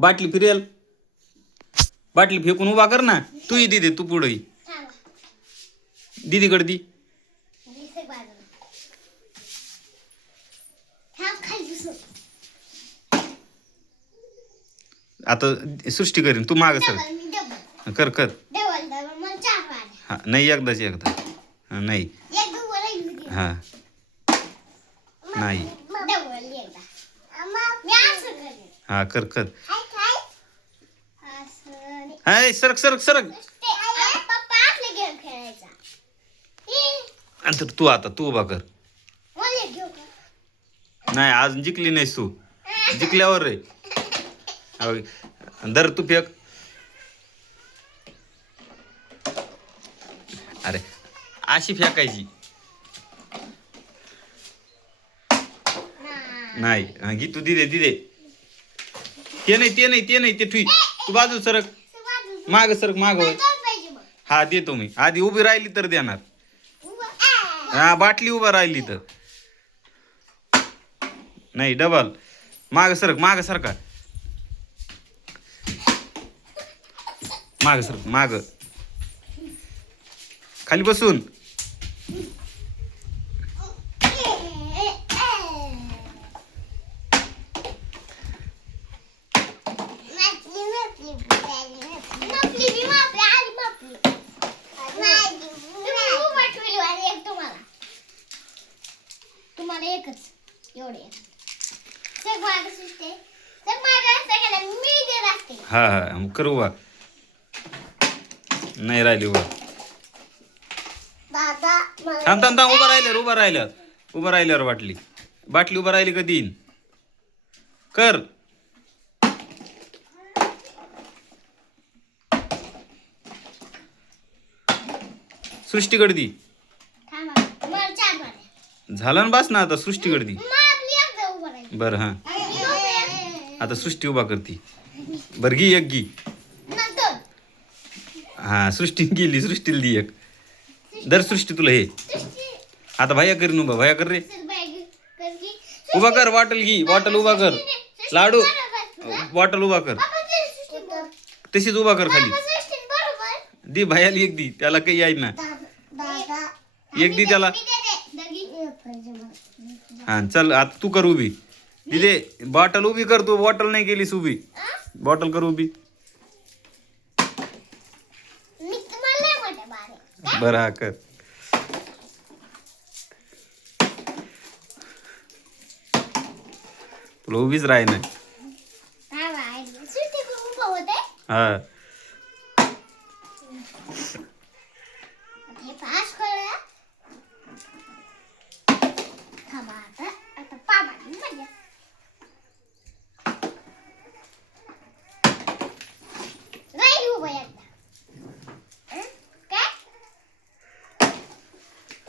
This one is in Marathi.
बाटली फिरेल, बाटली फेकून उभा कर ना. तू ही दीदी, तू पुढे दीदीकडे दी. आता सृष्टी करीन, तू माग सर. कर कर. हा नाही, एकदाच एकदा. हा नाही. हा नाही. हा कर कर. हाय सरक सरक सरक. नंतर तू आता तू उभा कर. नाही आज जिंकली नाहीस तू. जिंकल्यावर रे. दर तू फेक. अरे अशी फेकायची नाही. हा घे तू दिदे दिदे. ते नाही ते नाही ते नाही ते ठुई. तू बाजू सरक. माग सरक माग. हा देतो मी. आधी उभी राहिली तर देणार. हा बाटली उभा राहिली तर नाही. डबल माग सरक माग सरका. माग सरक माग. खाली बसून. तुम्हाला एकच एवढे. हा हा कर उभा. नाही राहिली उभा. थांब थांब थांब. उभा राहिल्यावर उभा राहिल्यावर उभा राहिल्यावर बाटली बाटली उभा राहिली का देईन. कर. सृष्टीकडे दी. झालं ना बस ना. आता सृष्टीकडे दी. बरं हा. आता सृष्टी उभा करती. बरं घी एक घी. हा सृष्टी गेली. सृष्टीला दी एक. दर सृष्टी तुला हे. आता भैया करीन उभा. भैया कर रे. उभा कर. बॉटल घी. बॉटल उभा कर. लाडू बॉटल उभा कर. तशीच उभा कर खाली. दी भैयाला एक दी. त्याला काही आहे ना. एक दी त्याला. हा चल आता तू कर उभी. दिदे बॉटल उभी कर. तू बॉटल नाही केलीस उभी. बॉटल कर उभी. बरं हा कर. तुला उभीच राही नाही. हा आता पाबा